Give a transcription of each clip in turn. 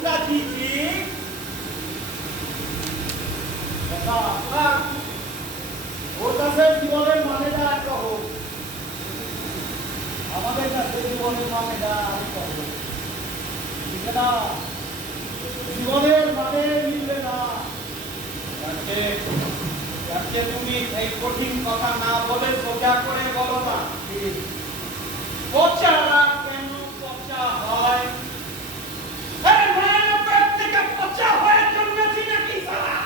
उनका जीजी ওর কাছে জীবনের মানেটা একটা হোক, আমাদের কাছে জীবনের মানেটা আমি কব না, জীবনের মানে মিলবে না। তুমি এই কঠিন কথা না বলে সোজা করে বলো না, পচারা কেন পচা হয়? থেকে পচা হয়ে জন্মেছি নাকি সারা?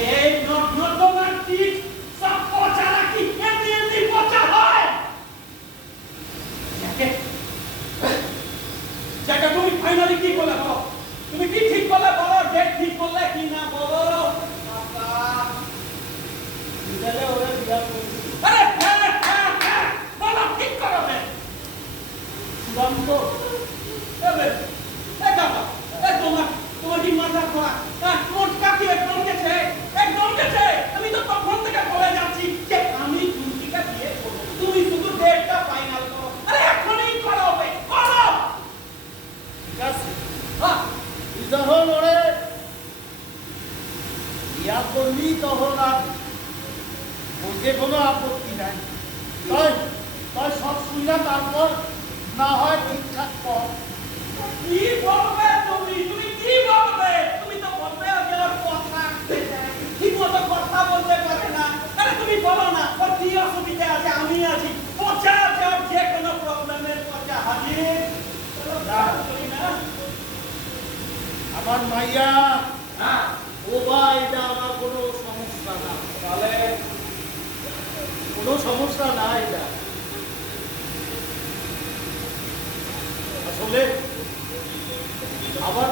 এই নর্দমার টিক সব পচারা কি এমনি এমনি পচা হয়? যাকে তুমি ফাইনালি কি বলে বলো, তুমি কি ঠিক বলে বলো, ডেট ঠিক করলে কি না বলো। ওরে বিয়া করছি, আরে হ্যাঁ বলো ঠিক করবে চূড়ান্ত। তোমার কি মাথা খোলা? তোমার কাকি একদম গেছে, আমি তো তখন থেকে বলে যাচ্ছি যে আমি চুক্তিটা দিয়ে করবো, তুমি শুধু ডেটটা ফাইনাল করো। আরে এখনই করো করো। ঠিক আছে, যখন ওরে ইয়া করলি তখন আর বলতে কোনো আপত্তি নাই। তাই সব শুনলাম, তারপর না হয় ঠিকঠাক কর। কি বলবে তুমি? তুমি কি বলবে? তুমি তো বলবে আমি আর কথা ঠিক মতো কথা বলতে পারে না। আরে তুমি বলো না ওর কি অসুবিধা আছে, আমি আছি। পচা আছে, আর যে কোনো প্রবলেমের পচা হাজির। আমার মাইয়া ও ভাই, এটা আমার কোনো সমস্যা না। তাহলে কোনো সমস্যা না, এটা আসলে আবার